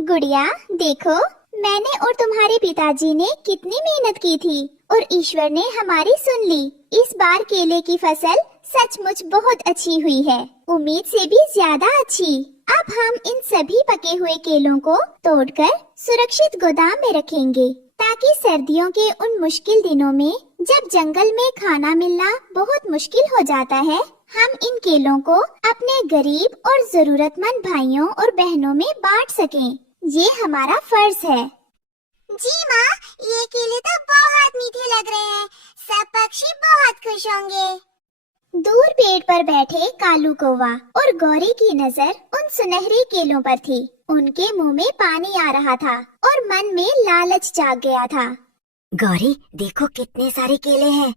गुड़िया देखो, मैंने और तुम्हारे पिताजी ने कितनी मेहनत की थी और ईश्वर ने हमारी सुन ली। इस बार केले की फसल सचमुच बहुत अच्छी हुई है, उम्मीद से भी ज्यादा अच्छी। अब हम इन सभी पके हुए केलों को तोड़कर सुरक्षित गोदाम में रखेंगे, ताकि सर्दियों के उन मुश्किल दिनों में जब जंगल में खाना मिलना बहुत मुश्किल हो जाता है, हम इन केलों को अपने गरीब और जरूरतमंद भाइयों और बहनों में बांट सकें। ये हमारा फर्ज है। जी माँ, ये केले तो बहुत मीठे लग रहे हैं। सब पक्षी बहुत खुश होंगे। दूर पेड़ पर बैठे कालू कौवा और गौरी की नजर उन सुनहरे केलों पर थी। उनके मुंह में पानी आ रहा था और मन में लालच जाग गया था। गौरी देखो कितने सारे केले हैं।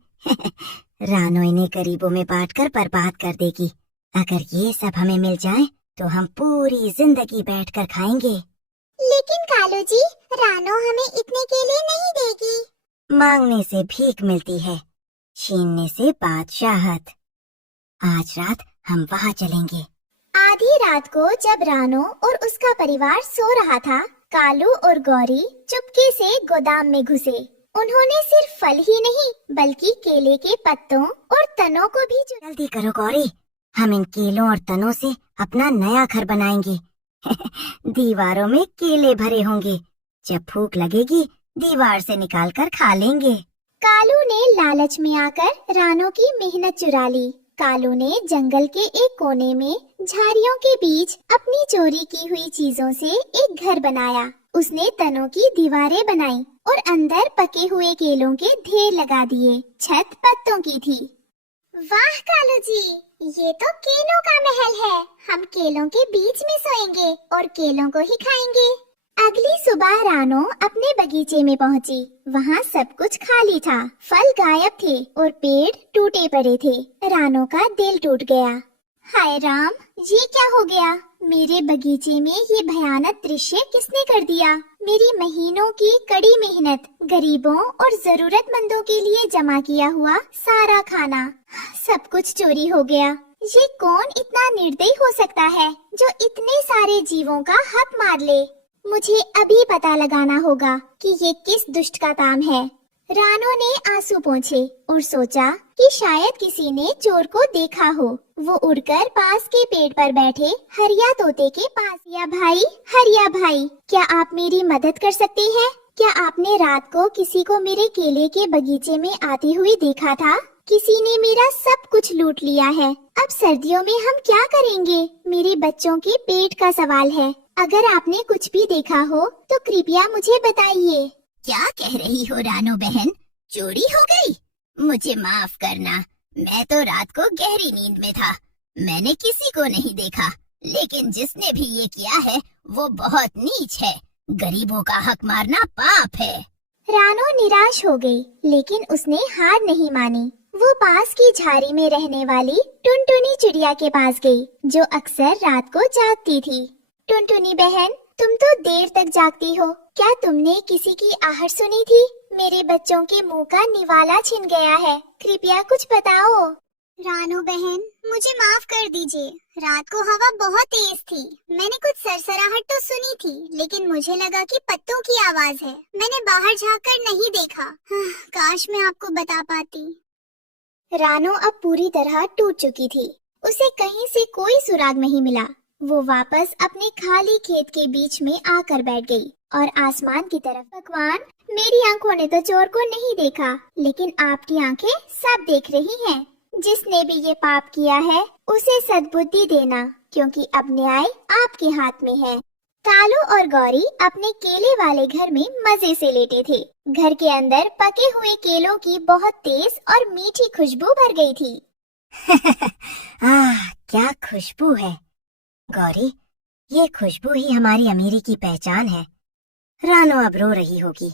रानो इन्हें गरीबों में बांटकर बर्बाद कर देगी। अगर ये सब हमें मिल जाए तो हम पूरी जिंदगी बैठकर खाएंगे। लेकिन कालू जी, रानो हमें इतने केले नहीं देगी। मांगने से भीख मिलती है, छीनने से बादशाहत। आज रात हम वहाँ चलेंगे। आधी रात को जब रानो और उसका परिवार सो रहा था, कालू और गौरी चुपके से गोदाम में घुसे। उन्होंने सिर्फ फल ही नहीं बल्कि केले के पत्तों और तनों को भी जल्दी करो गौरी, हम इन केलों और तनों से अपना नया घर बनाएंगे। दीवारों में केले भरे होंगे, जब भूख लगेगी दीवार से निकालकर खा लेंगे। कालू ने लालच में आकर रानो की मेहनत चुरा ली। कालू ने जंगल के एक कोने में झाड़ियों के बीच अपनी चोरी की हुई चीजों से एक घर बनाया। उसने तनों की दीवारें बनाई और अंदर पके हुए केलों के ढेर लगा दिए। छत पत्तों की थी। वाह कालू जी, ये तो केलों का महल है। हम केलों के बीच में सोएंगे और केलों को ही खाएंगे। अगली सुबह रानो अपने बगीचे में पहुंची। वहाँ सब कुछ खाली था, फल गायब थे और पेड़ टूटे पड़े थे। रानो का दिल टूट गया। हाय राम, ये क्या हो गया? मेरे बगीचे में ये भयानक दृश्य किसने कर दिया? मेरी महीनों की कड़ी मेहनत, गरीबों और जरूरतमंदों के लिए जमा किया हुआ सारा खाना, सब कुछ चोरी हो गया। ये कौन इतना निर्दयी हो सकता है जो इतने सारे जीवों का हक मार ले? मुझे अभी पता लगाना होगा कि ये किस दुष्ट का काम है। रानो ने आंसू पोंछे और सोचा कि शायद किसी ने चोर को देखा हो। वो उड़कर पास के पेड़ पर बैठे हरिया तोते के पास। हरिया भाई, क्या आप मेरी मदद कर सकते हैं? क्या आपने रात को किसी को मेरे केले के बगीचे में आते हुए देखा था? किसी ने मेरा सब कुछ लूट लिया है। अब सर्दियों में हम क्या करेंगे? मेरे बच्चों के पेट का सवाल है। अगर आपने कुछ भी देखा हो तो कृपया मुझे बताइए। क्या कह रही हो रानो बहन? चोरी हो गई? मुझे माफ करना, मैं तो रात को गहरी नींद में था। मैंने किसी को नहीं देखा, लेकिन जिसने भी ये किया है वो बहुत नीच है। गरीबों का हक मारना पाप है। रानो निराश हो गई, लेकिन उसने हार नहीं मानी। वो पास की झाड़ी में रहने वाली टुनटुनी चिड़िया के पास गई, जो अक्सर रात को जागती थी। टुनटुनी बहन, तुम तो देर तक जागती हो। क्या तुमने किसी की आहट सुनी थी? मेरे बच्चों के मुंह का निवाला छिन गया है, कृपया कुछ बताओ। रानो बहन, मुझे माफ कर दीजिए। रात को हवा बहुत तेज थी। मैंने कुछ सरसराहट तो सुनी थी, लेकिन मुझे लगा कि पत्तों की आवाज है। मैंने बाहर झांककर नहीं देखा। काश मैं आपको बता पाती। रानो अब पूरी तरह टूट चुकी थी। उसे कहीं से कोई सुराग नहीं मिला। वो वापस अपने खाली खेत के बीच में आकर बैठ गई और आसमान की तरफ। भगवान, मेरी आंखों ने तो चोर को नहीं देखा, लेकिन आपकी आंखें सब देख रही हैं। जिसने भी ये पाप किया है उसे सद्बुद्धि देना, क्योंकि अब न्याय आपके हाथ में है। कालू और गौरी अपने केले वाले घर में मजे से लेटे थे। घर के अंदर पके हुए केलों की बहुत तेज और मीठी खुशबू भर गई थी। क्या खुशबू है गौरी, ये खुशबू ही हमारी अमीरी की पहचान है। रानो अब रो रही होगी।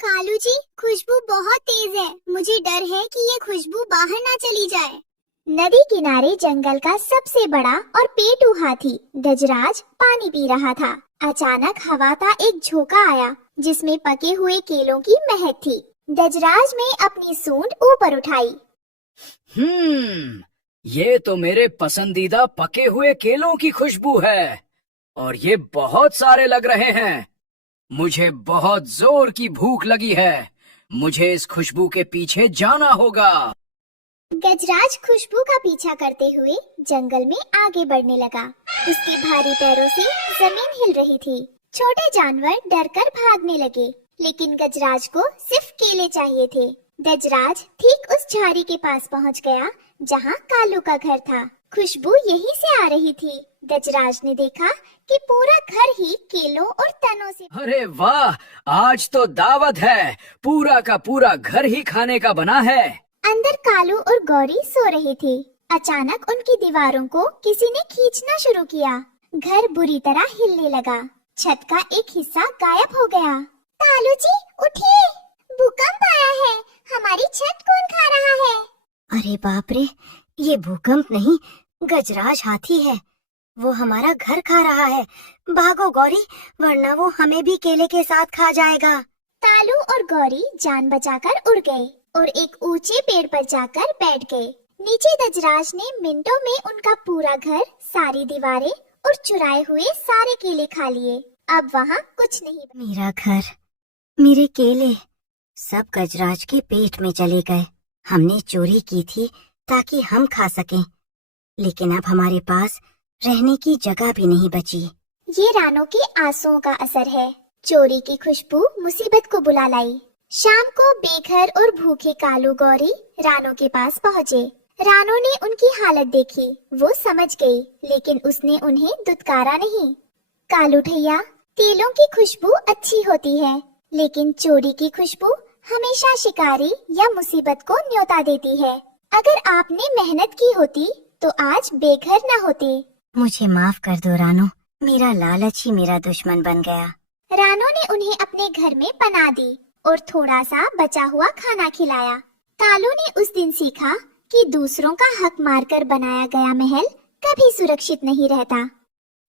कालू जी, खुशबू बहुत तेज है। मुझे डर है कि ये खुशबू बाहर ना चली जाए। नदी किनारे जंगल का सबसे बड़ा और पेटू हाथी गजराज पानी पी रहा था। अचानक हवा का एक झोंका आया, जिसमें पके हुए केलों की महक थी। गजराज ने अपनी सूंड ऊपर उठाई। ये तो मेरे पसंदीदा पके हुए केलों की खुशबू है। और ये बहुत सारे लग रहे हैं। मुझे बहुत जोर की भूख लगी है। मुझे इस खुशबू के पीछे जाना होगा। गजराज खुशबू का पीछा करते हुए जंगल में आगे बढ़ने लगा। उसके भारी पैरों से जमीन हिल रही थी। छोटे जानवर डरकर भागने लगे, लेकिन गजराज को सिर्फ केले चाहिए थे। गजराज ठीक उस झाड़ी के पास पहुंच गया जहां कालू का घर था। खुशबू यहीं से आ रही थी। गजराज ने देखा कि पूरा घर ही केलों और तनों से। अरे वाह, आज तो दावत है। पूरा का पूरा घर ही खाने का बना है। अंदर कालू और गौरी सो रहे थे। अचानक उनकी दीवारों को किसी ने खींचना शुरू किया। घर बुरी तरह हिलने लगा। छत का एक हिस्सा गायब हो गया। कालू जी उठिए, भूकंप आया है। हमारी छत कौन खा रहा है? अरे बाप रे, ये भूकंप नहीं, गजराज हाथी है। वो हमारा घर खा रहा है। भागो गौरी, वरना वो हमें भी केले के साथ खा जाएगा। कालू और गौरी जान बचाकर उड़ गए और एक ऊंचे पेड़ पर जाकर बैठ गए। नीचे गजराज ने मिनटों में उनका पूरा घर, सारी दीवारें और चुराए हुए सारे केले खा लिए। अब वहाँ कुछ नहीं। मेरा घर, मेरे केले, सब गजराज के पेट में चले गए। हमने चोरी की थी ताकि हम खा सकें, लेकिन अब हमारे पास रहने की जगह भी नहीं बची। ये रानों के आंसुओं का असर है। चोरी की खुशबू मुसीबत को बुला लाई। शाम को बेघर और भूखे कालू गौरी रानों के पास पहुँचे। रानों ने उनकी हालत देखी। वो समझ गई, लेकिन उसने उन्हें दुत्कारा नहीं। कालू भैया, केलों की खुशबू अच्छी होती है, लेकिन चोरी की खुशबू हमेशा शिकारी या मुसीबत को न्योता देती है। अगर आपने मेहनत की होती तो आज बेघर न होते। मुझे माफ कर दो रानो, मेरा लालच ही मेरा दुश्मन बन गया। रानों ने उन्हें अपने घर में पनाह दी और थोड़ा सा बचा हुआ खाना खिलाया। कालू ने उस दिन सीखा कि दूसरों का हक मारकर बनाया गया महल कभी सुरक्षित नहीं रहता।